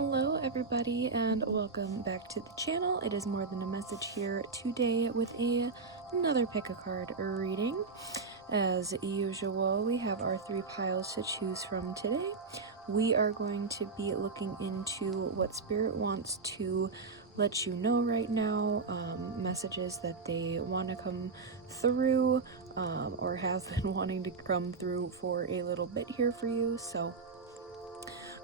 Hello everybody and welcome back to the channel. It is More Than a Message here today with another pick a card reading. As usual, we have our three piles to choose from today. We are going to be looking into what Spirit wants to let you know right now, messages that they want to come through or have been wanting to come through for a little bit here for you. So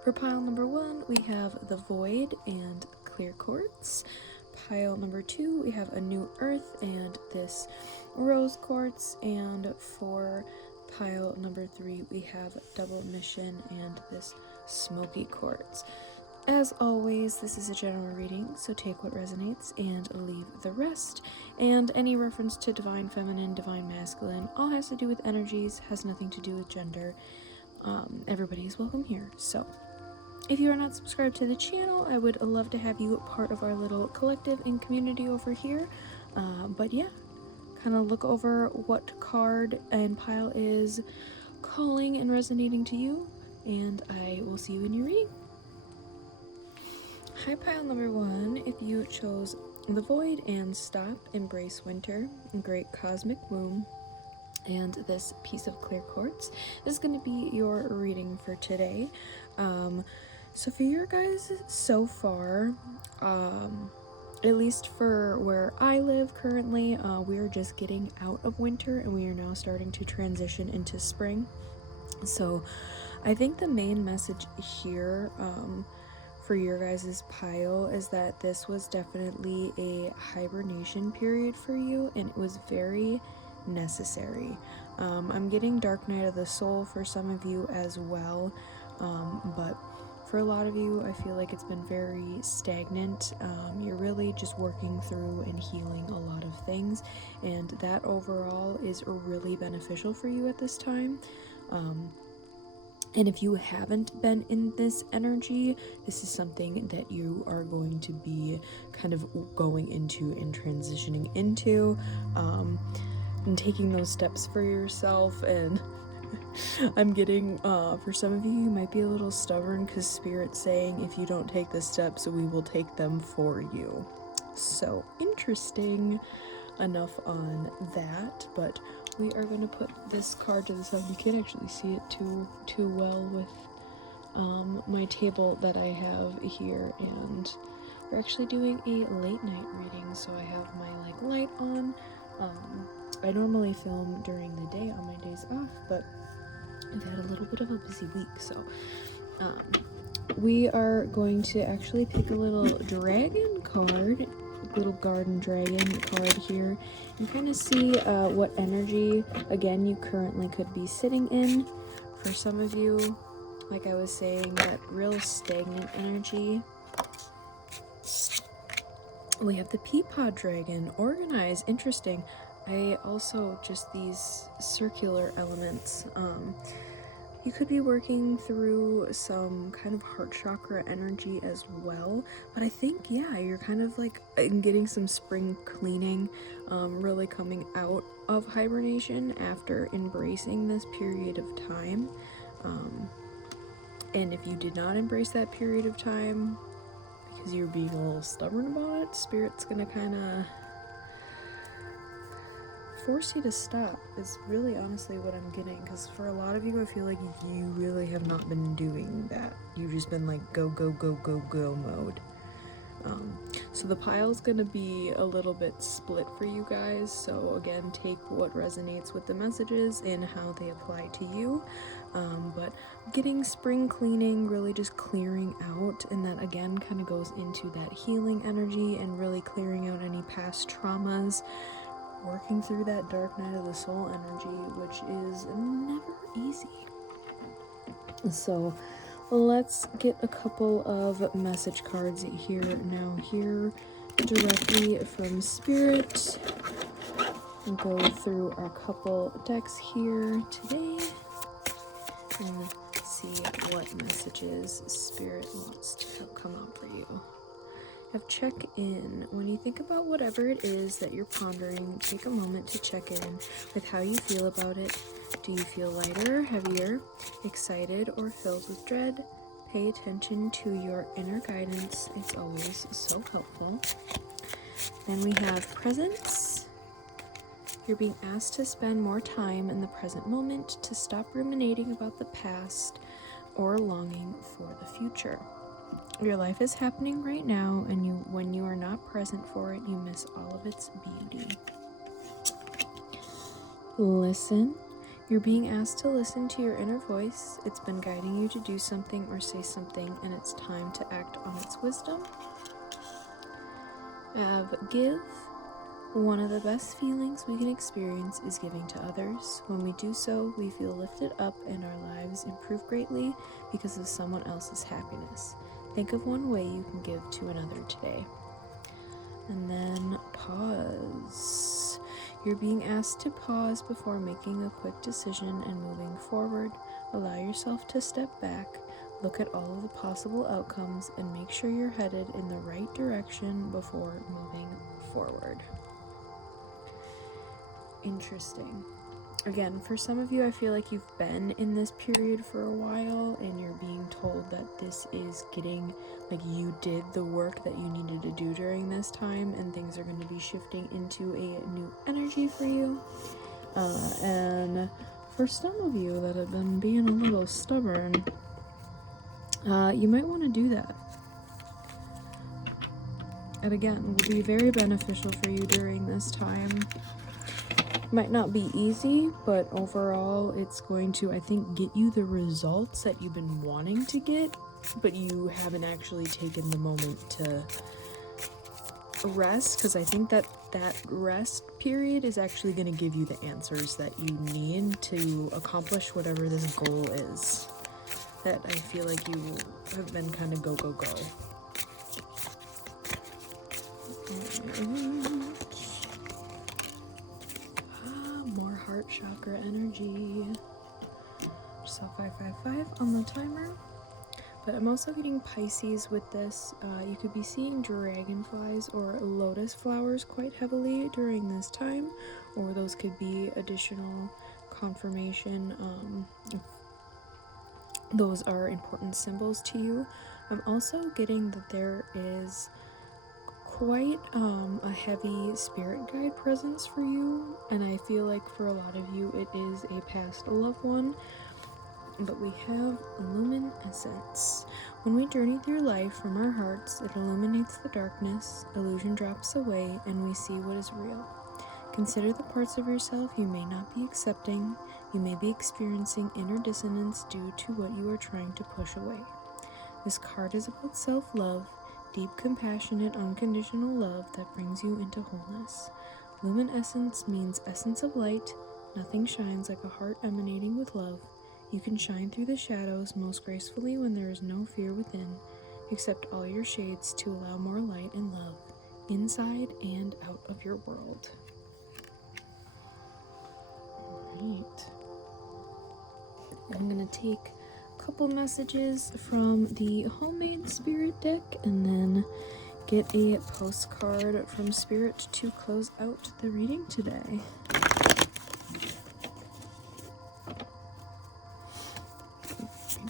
for pile number 1, we have the Void and Clear Quartz. Pile number 2, we have a New Earth and this Rose Quartz. And for pile number 3, we have Double Mission and this Smoky Quartz. As always, this is a general reading, so take what resonates and leave the rest. And any reference to Divine Feminine, Divine Masculine, all has to do with energies, has nothing to do with gender. Everybody is welcome here. So if you are not subscribed to the channel, I would love to have you part of our little collective and community over here. But yeah, kind of look over what card and pile is calling and resonating to you, and I will see you in your reading. Hi, pile number 1. If you chose the Void and Stop, Embrace Winter, Great Cosmic Womb, and this piece of Clear Quartz, this is going to be your reading for today. So for your guys so far, at least for where I live currently, we are just getting out of winter and we are now starting to transition into spring. So I think the main message here for your guys' pile is that this was definitely a hibernation period for you, and it was very necessary. I'm getting Dark Night of the Soul for some of you as well, but for a lot of you, I feel like it's been very stagnant. You're really just working through and healing a lot of things, and that overall is really beneficial for you at this time. And if you haven't been in this energy, this is something that you are going to be kind of going into and transitioning into, and taking those steps for yourself. And I'm getting, for some of you, you might be a little stubborn because Spirit's saying if you don't take the steps, we will take them for you. So interesting enough on that, but we are going to put this card to the side. You can't actually see it too well with my table that I have here, and we're actually doing a late night reading, so I have my light on. I normally film during the day on my days off, but I've had a little bit of a busy week, so we are going to actually pick a little dragon card, little garden dragon card here, and kind of see what energy, again, you currently could be sitting in. For some of you, like I was saying, that real stagnant energy. We have the Peapod Dragon, organize, interesting. I also just these circular elements. You could be working through some kind of heart chakra energy as well, but I think, yeah, you're kind of like getting some spring cleaning, really coming out of hibernation after embracing this period of time. And if you did not embrace that period of time because you're being a little stubborn about it, Spirit's gonna kind of force you to stop, is really honestly what I'm getting, because for a lot of you, I feel like you really have not been doing that. You've just been like go, go, go, go, go mode. So the pile's gonna be a little bit split for you guys, so again, take what resonates with the messages and how they apply to you. But getting spring cleaning, really just clearing out, and that again kind of goes into that healing energy and really clearing out any past traumas, working through that Dark Night of the Soul energy, which is never easy. So let's get a couple of message cards here now, here directly from Spirit. We'll go through our couple decks here today and see what messages Spirit wants to come out for you. Have check in. When you think about whatever it is that you're pondering, take a moment to check in with how you feel about it. Do you feel lighter, heavier, excited, or filled with dread? pay attention to your inner guidance. It's always so helpful. Then we have presence. You're being asked to spend more time in the present moment, to stop ruminating about the past or longing for the future. Your life is happening right now, and when you are not present for it, you miss all of its beauty. Listen. You're being asked to listen to your inner voice. It's been guiding you to do something or say something, and it's time to act on its wisdom. Give. One of the best feelings we can experience is giving to others. When we do so, we feel lifted up and our lives improve greatly because of someone else's happiness. Think of one way you can give to another today. And then pause. You're being asked to pause before making a quick decision and moving forward. Allow yourself to step back, look at all of the possible outcomes, and make sure you're headed in the right direction before moving forward. Interesting. Again, for some of you, I feel like you've been in this period for a while and you're being told that this is getting, like, you did the work that you needed to do during this time and things are going to be shifting into a new energy for you. And for some of you that have been being a little stubborn, you might want to do that. And again, will be very beneficial for you during this time. Might not be easy, but overall it's going to, I think, get you the results that you've been wanting to get, but you haven't actually taken the moment to rest, because I think that rest period is actually going to give you the answers that you need to accomplish whatever this goal is that I feel like you have been kind of go. More heart chakra energy. So 555 on the timer. But I'm also getting Pisces with this. You could be seeing dragonflies or lotus flowers quite heavily during this time, or those could be additional confirmation. Those are important symbols to you. I'm also getting that there is quite a heavy spirit guide presence for you, and I feel like for a lot of you it is a past loved one. But we have luminescence. When we journey through life from our hearts, it illuminates the darkness, illusion drops away, and we see what is real. Consider the parts of yourself you may not be accepting. You may be experiencing inner dissonance due to what you are trying to push away. This card is about self-love, deep, compassionate, unconditional love that brings you into wholeness. Luminescence means essence of light. Nothing shines like a heart emanating with love. You can shine through the shadows most gracefully when there is no fear within. Accept all your shades to allow more light and love inside and out of your world. Alright. I'm going to take a couple messages from the homemade spirit deck and then get a postcard from Spirit to close out the reading today.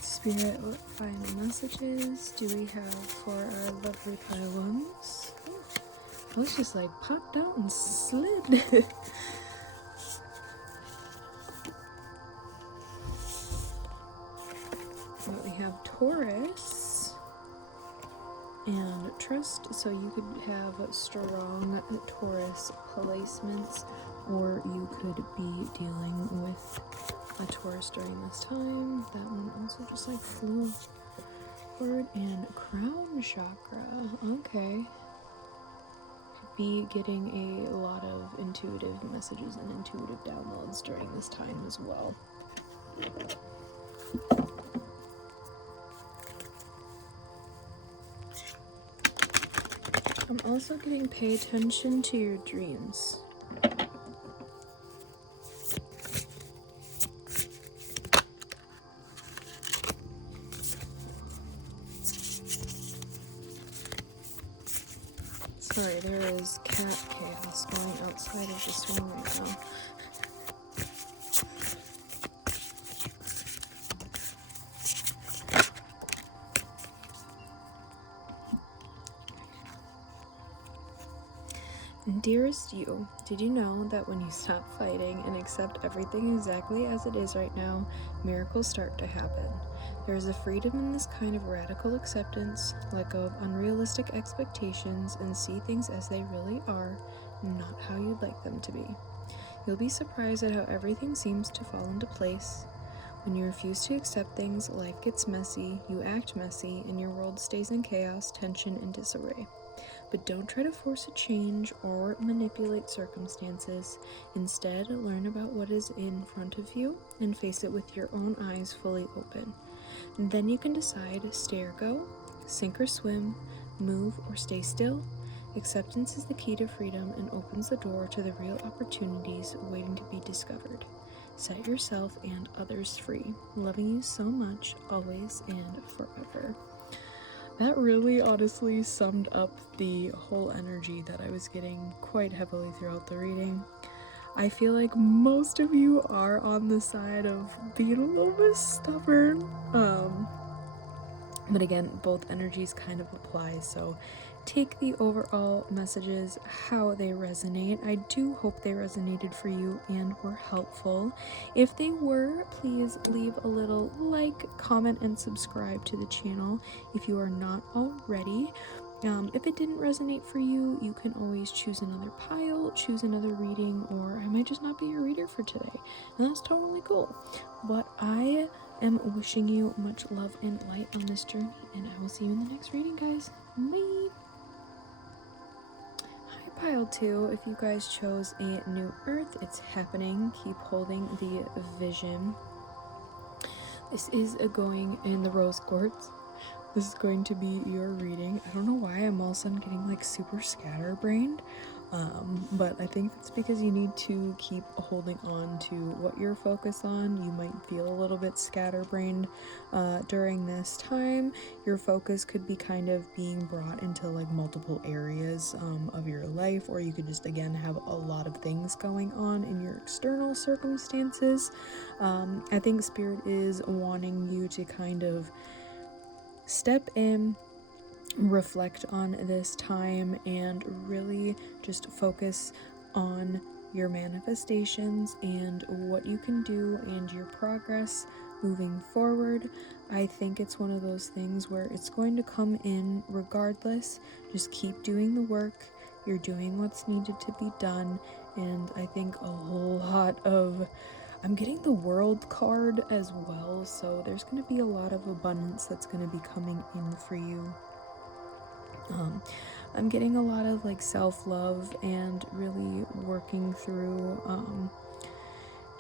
Spirit, what final messages do we have for our lovely pile ones? I was just like popped out and slid. Well, we have Taurus and trust, so you could have strong Taurus placements, or you could be dealing with a Taurus during this time. That one also just like flew forward. And crown chakra. Okay. Could be getting a lot of intuitive messages and intuitive downloads during this time as well. I'm also getting pay attention to your dreams. Sorry, there is cat chaos going outside of this room right now. Dearest you, did you know that when you stop fighting and accept everything exactly as it is right now, miracles start to happen? There is a freedom in this kind of radical acceptance. Let go of unrealistic expectations and see things as they really are, not how you'd like them to be. You'll be surprised at how everything seems to fall into place. When you refuse to accept things, life gets messy, you act messy, and your world stays in chaos, tension, and disarray. But don't try to force a change or manipulate circumstances. Instead, learn about what is in front of you and face it with your own eyes fully open. And then you can decide, stay or go, sink or swim, move or stay still. Acceptance is the key to freedom and opens the door to the real opportunities waiting to be discovered. Set yourself and others free. Loving you so much, always and forever. That really honestly summed up the whole energy that I was getting quite heavily throughout the reading. I feel like most of you are on the side of being a little bit stubborn. But again, both energies kind of apply, so take the overall messages how they resonate. I do hope they resonated for you and were helpful. If they were, please leave a little like, comment, and subscribe to the channel if you are not already. If it didn't resonate for you, you can always choose another pile, choose another reading, or I might just not be your reader for today, and that's totally cool. But I am wishing you much love and light on this journey, and I will see you in the next reading, guys. Bye! Hi, Pile 2. If you guys chose a new earth, it's happening. Keep holding the vision. This is going in the rose quartz. This is going to be your reading. I don't know why I'm all of a sudden getting like super scatterbrained, but I think it's because you need to keep holding on to what you're focused on. You might feel a little bit scatterbrained during this time. Your focus could be kind of being brought into like multiple areas of your life, or you could just again have a lot of things going on in your external circumstances. I think Spirit is wanting you to kind of step in, reflect on this time, and really just focus on your manifestations and what you can do and your progress moving forward. I think it's one of those things where it's going to come in regardless. Just keep doing the work. You're doing what's needed to be done, and I think a whole lot of I'm getting the World card as well, so there's going to be a lot of abundance that's going to be coming in for you. I'm getting a lot of like self-love and really working through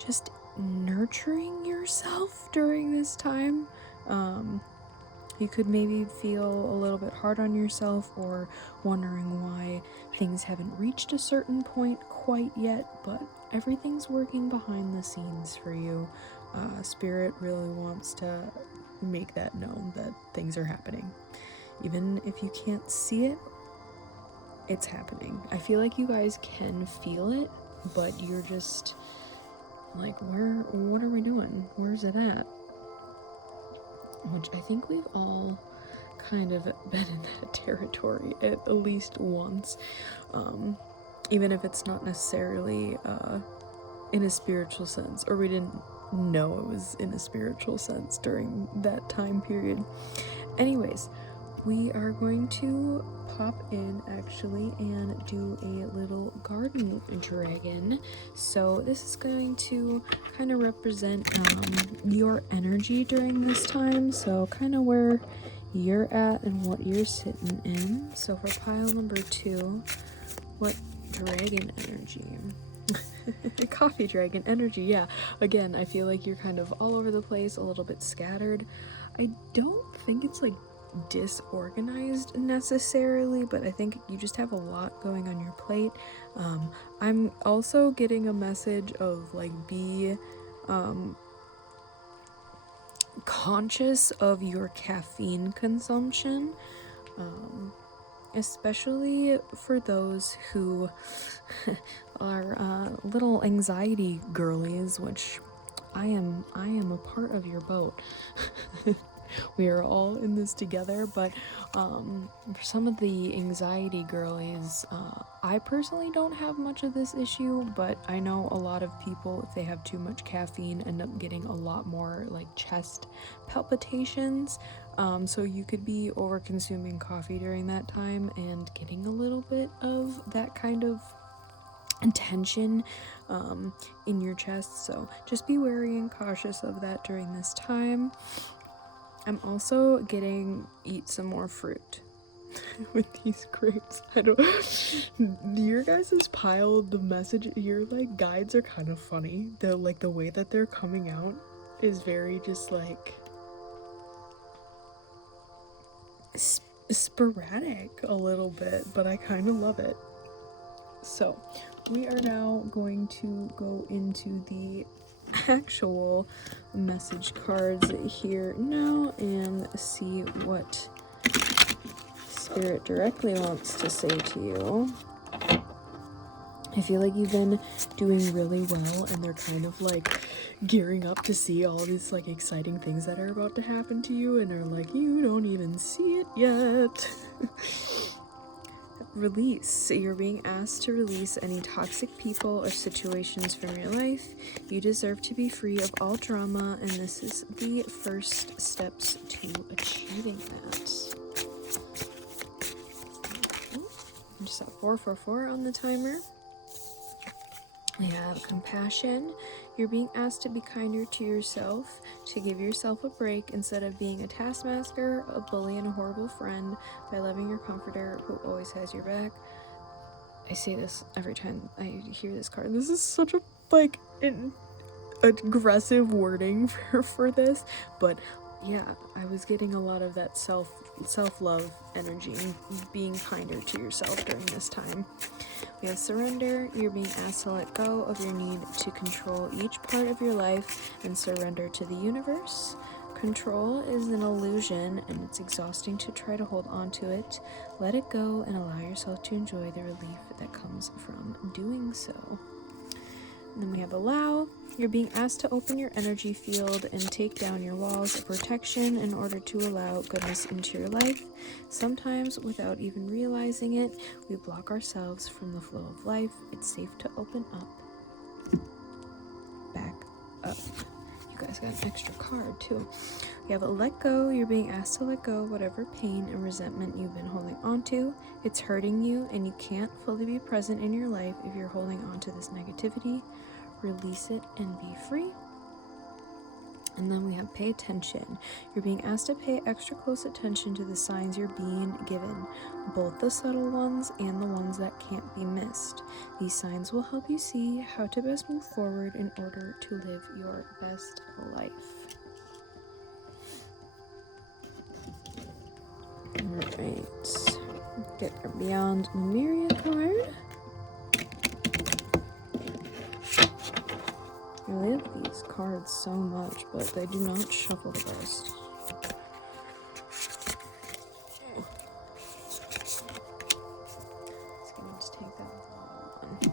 just nurturing yourself during this time. You could maybe feel a little bit hard on yourself or wondering why things haven't reached a certain point quite yet, but everything's working behind the scenes for you. Spirit really wants to make that known that things are happening. Even if you can't see it, it's happening. I feel like you guys can feel it, but you're just like, what are we doing? Where's it at? Which I think we've all kind of been in that territory at least once, even if it's not necessarily in a spiritual sense, or we didn't know it was in a spiritual sense during that time period. Anyways, we are going to pop in actually and do a little garden dragon. So this is going to kind of represent your energy during this time, so kind of where you're at and what you're sitting in. So for pile number 2, what dragon energy? Coffee dragon energy. Yeah, again, I feel like you're kind of all over the place, a little bit scattered. I don't think it's like disorganized necessarily, but I think you just have a lot going on your plate. I'm also getting a message of like be conscious of your caffeine consumption, especially for those who are little anxiety girlies, which I am a part of your boat. we are all in this together. But for some of the anxiety girlies, I personally don't have much of this issue, but I know a lot of people, if they have too much caffeine, end up getting a lot more like chest palpitations. So you could be over consuming coffee during that time and getting a little bit of that kind of tension in your chest. So just be wary and cautious of that during this time. I'm also getting eat some more fruit with these grapes. I don't your guys' pile, the message, your like guides are kind of funny. They're like, the way that they're coming out is very just like sporadic a little bit, but I kind of love it. So we are now going to go into the actual message cards here now and see what Spirit directly wants to say to you. I feel like you've been doing really well, and they're kind of like gearing up to see all these like exciting things that are about to happen to you, and are like, you don't even see it yet. Release. You're being asked to release any toxic people or situations from your life. You deserve to be free of all drama, and this is the first steps to achieving that. I'm just at 444 on the timer. We have compassion. You're being asked to be kinder to yourself, to give yourself a break instead of being a taskmaster, a bully, and a horrible friend by loving your comforter who always has your back. I say this every time I hear this card. This is such a like aggressive wording for this, but yeah, I was getting a lot of that self-love energy and being kinder to yourself during this time. We have surrender. You're being asked to let go of your need to control each part of your life and surrender to the universe. Control is an illusion, and it's exhausting to try to hold on to it. Let it go and allow yourself to enjoy the relief that comes from doing so. And then we have allow. You're being asked to open your energy field and take down your walls of protection in order to allow goodness into your life. Sometimes, without even realizing it, we block ourselves from the flow of life. It's safe to open up. Back up. You guys got an extra card too. We have a let go. You're being asked to let go of whatever pain and resentment you've been holding on to. It's hurting you, and you can't fully be present in your life if you're holding on to this negativity. Release it and be free. And then we have pay attention. You're being asked to pay extra close attention to the signs you're being given, both the subtle ones and the ones that can't be missed. These signs will help you see how to best move forward in order to live your best life. Alright, get our Beyond Lemuria card. I love these cards so much, but they do not shuffle the best. Just take that one.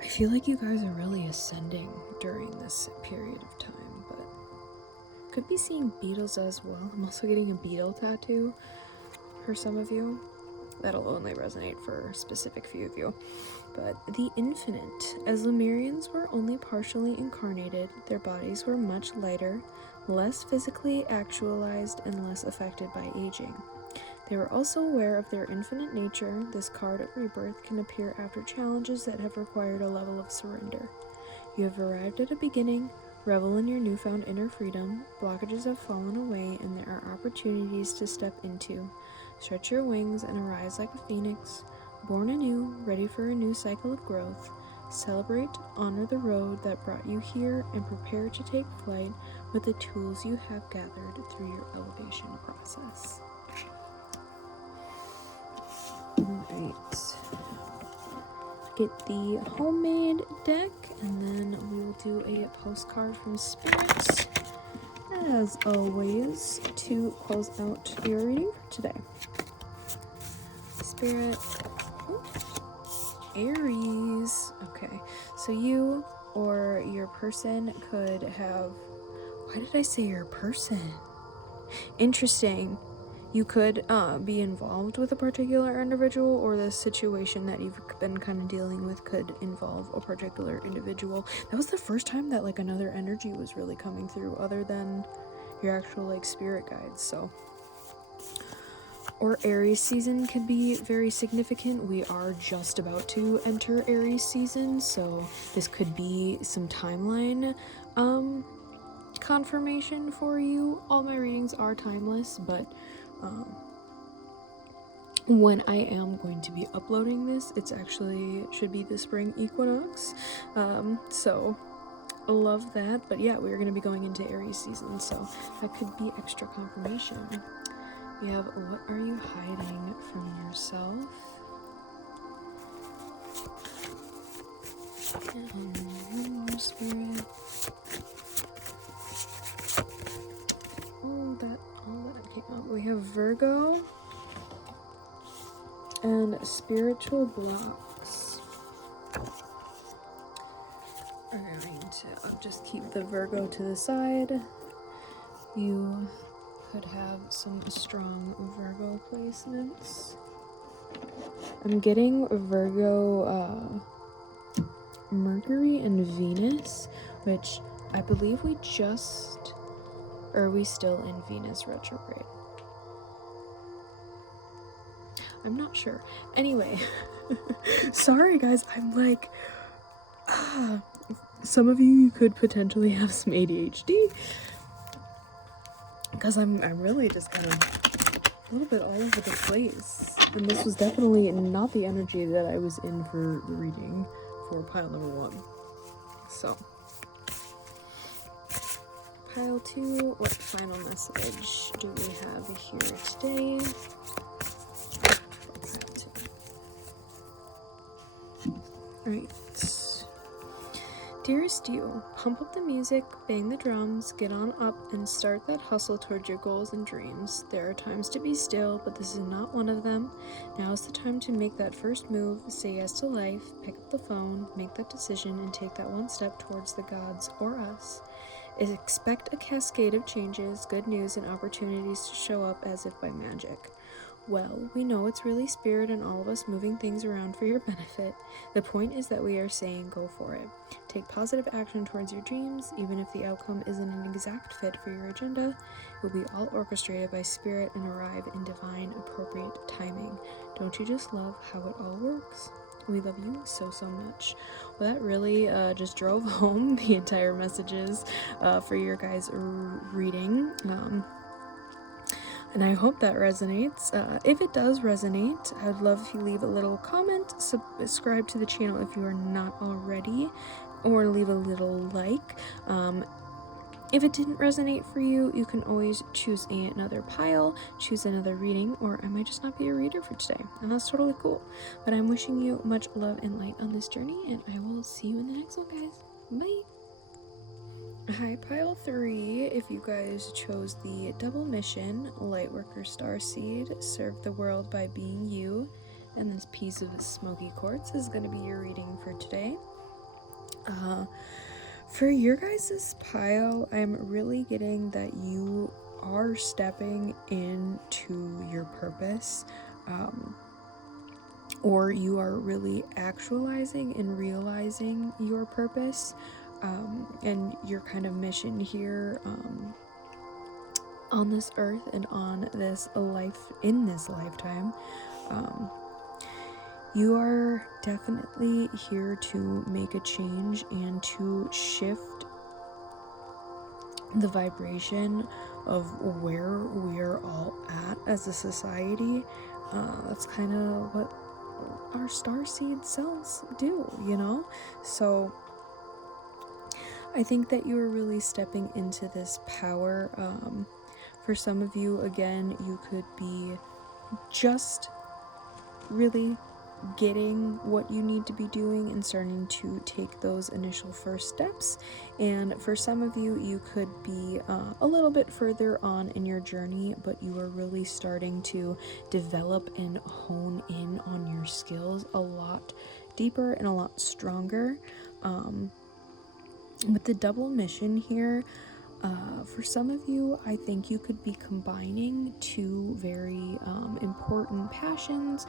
I feel like you guys are really ascending during this period of time, but could be seeing beetles as well. I'm also getting a beetle tattoo for some of you. That'll only resonate for a specific few of you. But the infinite. As Lemurians were only partially incarnated, their bodies were much lighter, less physically actualized, and less affected by aging. They were also aware of their infinite nature. This card of rebirth can appear after challenges that have required a level of surrender. You have arrived at a beginning. Revel in your newfound inner freedom. Blockages have fallen away, and there are opportunities to step into. Stretch your wings and arise like a phoenix. Born anew, ready for a new cycle of growth. Celebrate, honor the road that brought you here, and prepare to take flight with the tools you have gathered through your elevation process. Alright. Get the homemade deck, and then we will do a postcard from Spirit, as always, to close out your reading for today. Spirit. Aries. Okay, so you or your person could have, why did I say your person? Interesting. You could be involved with a particular individual, or the situation that you've been kind of dealing with could involve a particular individual. That was the first time that like another energy was really coming through other than your actual like spirit guides. So, or Aries season could be very significant. We are just about to enter Aries season, so this could be some timeline confirmation for you. All my readings are timeless, but when I am going to be uploading this, it's actually should be the spring equinox. So I love that. But yeah, we're going to be going into Aries season, so that could be extra confirmation. We have, what are you hiding from yourself? Spirit. All that came up. We have Virgo and spiritual blocks. I'm going to just keep the Virgo to the side. You could have some strong Virgo placements. I'm getting Virgo, Mercury and Venus, which I believe we just, or are we still in Venus retrograde? I'm not sure. Anyway, sorry guys, I'm like, some of you could potentially have some ADHD, because I'm really just kind of a little bit all over the place. And this was definitely not the energy that I was in for the reading for pile number 1. So, pile 2, what final message do we have here today? Alright. Dearest you, pump up the music, bang the drums, get on up, and start that hustle towards your goals and dreams. There are times to be still, but this is not one of them. Now is the time to make that first move, say yes to life, pick up the phone, make that decision, and take that one step towards the gods or us. Expect a cascade of changes, good news, and opportunities to show up as if by magic. Well, we know it's really spirit and all of us moving things around for your benefit. The point is that we are saying go for it. Take positive action towards your dreams, even if the outcome isn't an exact fit for your agenda. It will be all orchestrated by spirit and arrive in divine, appropriate timing. Don't you just love how it all works? We love you so, so much. Well, that really just drove home the entire messages for your guys' reading. And I hope that resonates. If it does resonate, I'd love if you leave a little comment, subscribe to the channel if you are not already, or leave a little like. If it didn't resonate for you, you can always choose another pile, choose another reading, or I might just not be a reader for today, and that's totally cool. But I'm wishing you much love and light on this journey, and I will see you in the next one, guys. Bye! Hi, pile 3. If you guys chose the double mission, Lightworker Starseed, serve the world by being you, and this piece of smoky quartz is going to be your reading for today. For your guys' pile, I'm really getting that you are stepping into your purpose, or you are really actualizing and realizing your purpose. And your kind of mission here on this earth and on this life, in this lifetime. You are definitely here to make a change and to shift the vibration of where we're all at as a society. That's kind of what our starseed selves do, you know? So I think that you are really stepping into this power. For some of you, again, you could be just really getting what you need to be doing and starting to take those initial first steps. And for some of you, you could be a little bit further on in your journey, but you are really starting to develop and hone in on your skills a lot deeper and a lot stronger. With the double mission here, For some of you, I think you could be combining two very important passions,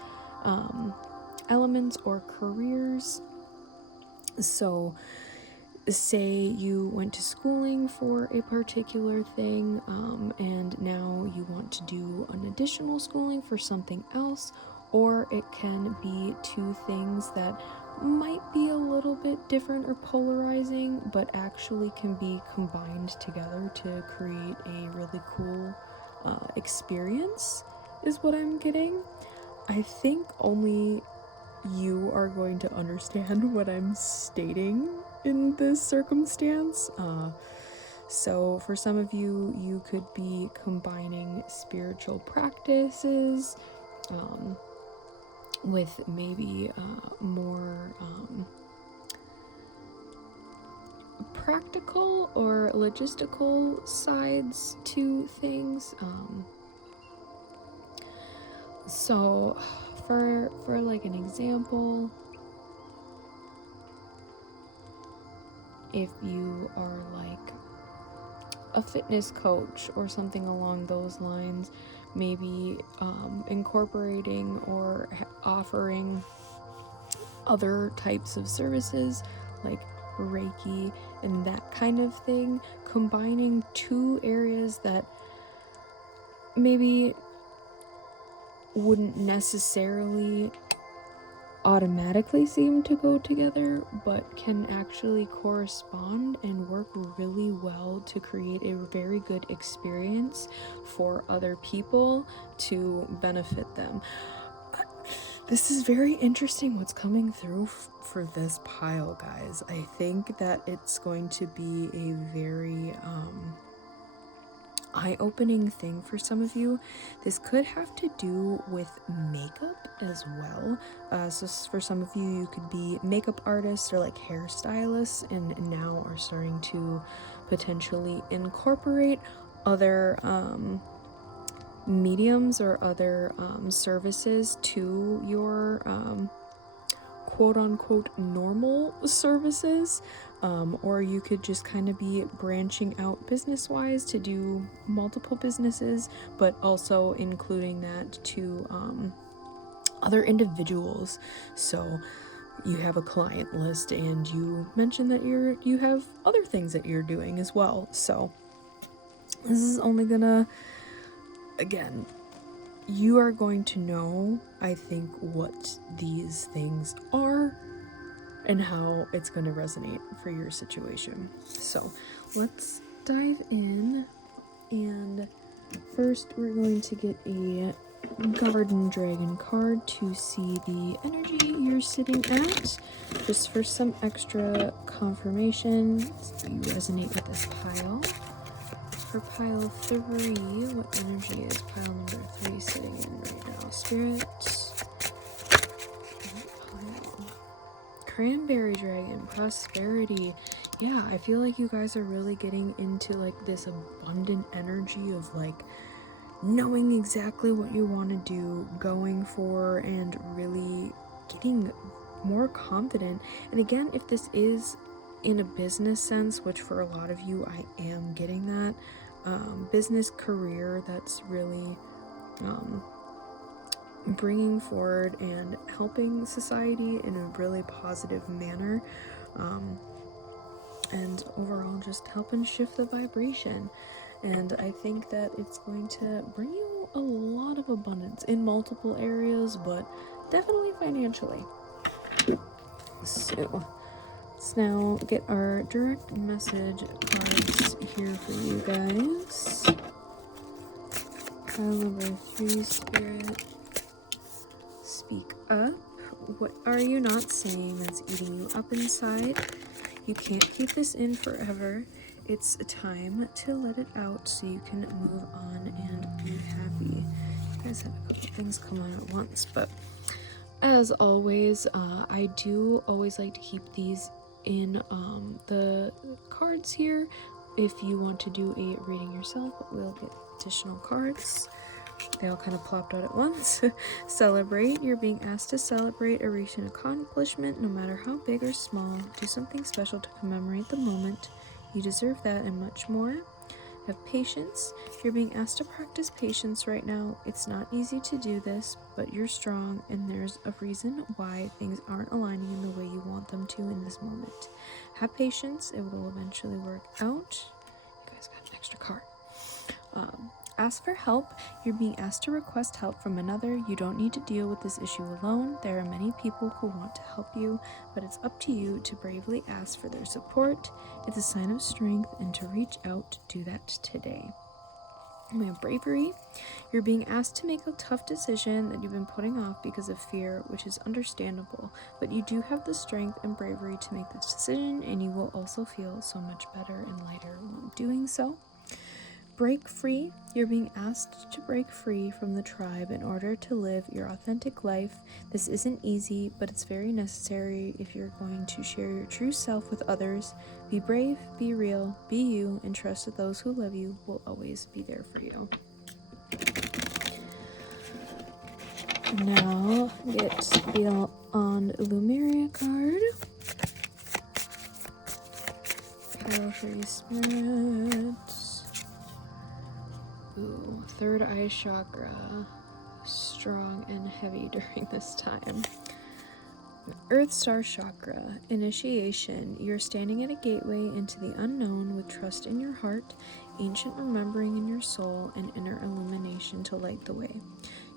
elements, or careers. So say you went to schooling for a particular thing, and now you want to do an additional schooling for something else, or it can be two things that might be a little bit different or polarizing, but actually can be combined together to create a really cool experience, is what I'm getting. I think only you are going to understand what I'm stating in this circumstance. So for some of you, you could be combining spiritual practices with maybe more practical or logistical sides to things. So for like an example, if you are like a fitness coach or something along those lines, maybe incorporating or offering other types of services like Reiki and that kind of thing, combining two areas that maybe wouldn't necessarily automatically seem to go together, but can actually correspond and work really well to create a very good experience for other people to benefit them. This is very interesting what's coming through for this pile, guys. I think that it's going to be a very eye-opening thing for some of you. This could have to do with makeup as well. So for some of you, you could be makeup artists or like hairstylists, and now are starting to potentially incorporate other mediums or other services to your quote-unquote normal services. Or you could just kind of be branching out business-wise to do multiple businesses, but also including that to other individuals. So you have a client list, and you mentioned that you have other things that you're doing as well. So this is only gonna, again, you are going to know, I think, what these things are and how it's going to resonate for your situation. So let's dive in, and first we're going to get a Garden Dragon card to see the energy you're sitting at, just for some extra confirmation so you resonate with this pile. For pile 3, what energy is pile number 3 sitting in right now? Spirit. Cranberry Dragon, prosperity. Yeah, I feel like you guys are really getting into like this abundant energy of like knowing exactly what you want to do, going for, and really getting more confident. And again, if this is in a business sense, which for a lot of you I am getting that, business career that's really bringing forward and helping society in a really positive manner, and overall just helping shift the vibration. And I think that it's going to bring you a lot of abundance in multiple areas, but definitely financially. So let's now get our direct message cards here for you guys. Pile number 3, Spirit. Speak up. What are you not saying that's eating you up inside? You can't keep this in forever. It's time to let it out so you can move on and be happy. You guys had a couple things come on at once, but as always, I do always like to keep these in the cards here. If you want to do a reading yourself, we'll get additional cards. They all kind of plopped out at once. Celebrate. You're being asked to celebrate a recent accomplishment, no matter how big or small. Do something special to commemorate the moment. You deserve that and much more. Have patience. You're being asked to practice patience right now. It's not easy to do this, but you're strong, and there's a reason why things aren't aligning in the way you want them to in this moment. Have patience. It will eventually work out. You guys got an extra card. Ask for help. You're being asked to request help from another. You don't need to deal with this issue alone. There are many people who want to help you, but it's up to you to bravely ask for their support. It's a sign of strength, and to reach out, do that today. We have bravery. You're being asked to make a tough decision that you've been putting off because of fear, which is understandable, but you do have the strength and bravery to make this decision, and you will also feel so much better and lighter while doing so. Break free. You're being asked to break free from the tribe in order to live your authentic life. This isn't easy, but it's very necessary if you're going to share your true self with others. Be brave, be real, be you, and trust that those who love you will always be there for you. Now get the Lumeria card. Pale Free Spirits. Ooh, third eye chakra, strong and heavy during this time. Earth Star Chakra, initiation. You're standing at a gateway into the unknown with trust in your heart, ancient remembering in your soul, and inner illumination to light the way.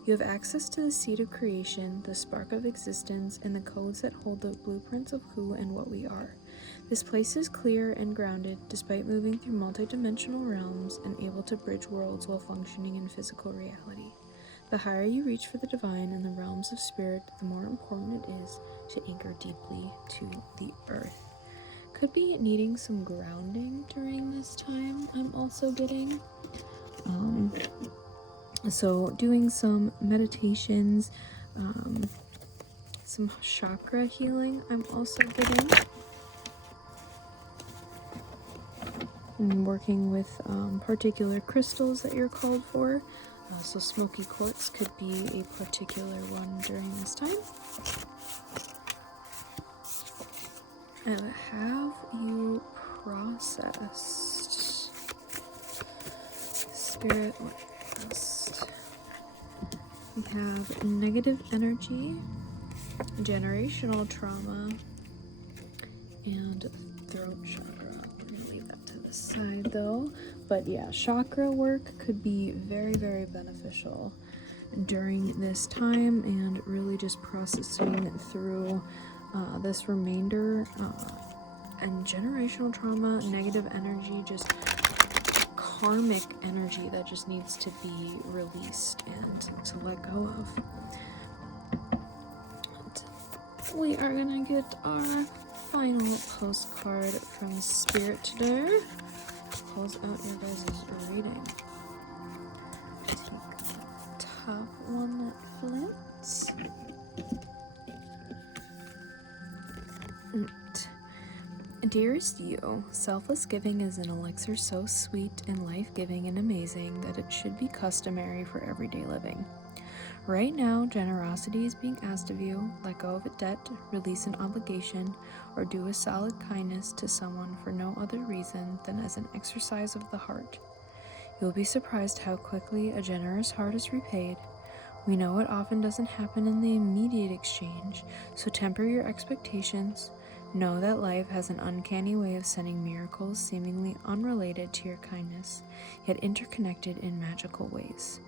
You have access to the seed of creation, the spark of existence, and the codes that hold the blueprints of who and what we are. This place is clear and grounded, despite moving through multidimensional realms and able to bridge worlds while functioning in physical reality. The higher you reach for the divine in the realms of spirit, the more important it is to anchor deeply to the earth. Could be needing some grounding during this time, I'm also getting. So doing some meditations, some chakra healing, I'm also getting. And working with particular crystals that you're called for. So smoky quartz could be a particular one during this time. And have you processed? Spirit, what trust? We have negative energy, generational trauma, and throat chakra. Side though, but yeah, chakra work could be very, very beneficial during this time, and really just processing through this remainder and generational trauma, negative energy, just karmic energy that just needs to be released and to let go of. And we are gonna get our final postcard from Spirit today. Close out your guys' reading. Take the top one that flips. Dearest you, selfless giving is an elixir so sweet and life-giving and amazing that it should be customary for everyday living. Right now, generosity is being asked of you. Let go of a debt, release an obligation, or do a solid kindness to someone for no other reason than as an exercise of the heart. You'll be surprised how quickly a generous heart is repaid. We know it often doesn't happen in the immediate exchange, so temper your expectations. Know that life has an uncanny way of sending miracles seemingly unrelated to your kindness, yet interconnected in magical ways.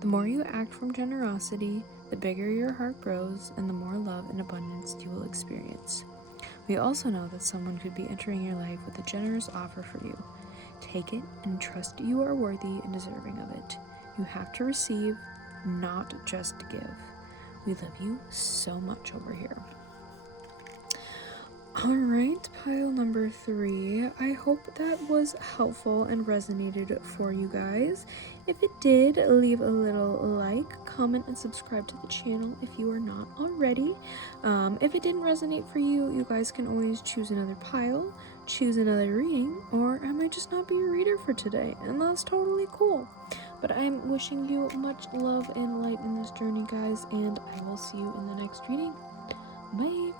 The more you act from generosity, the bigger your heart grows, and the more love and abundance you will experience. We also know that someone could be entering your life with a generous offer for you. Take it and trust you are worthy and deserving of it. You have to receive, not just give. We love you so much over here. Alright, pile number 3. I hope that was helpful and resonated for you guys. If it did, leave a little like, comment, and subscribe to the channel if you are not already. If it didn't resonate for you, you guys can always choose another pile, choose another reading, or I might just not be your reader for today, and that's totally cool. But I'm wishing you much love and light in this journey, guys, and I will see you in the next reading. Bye!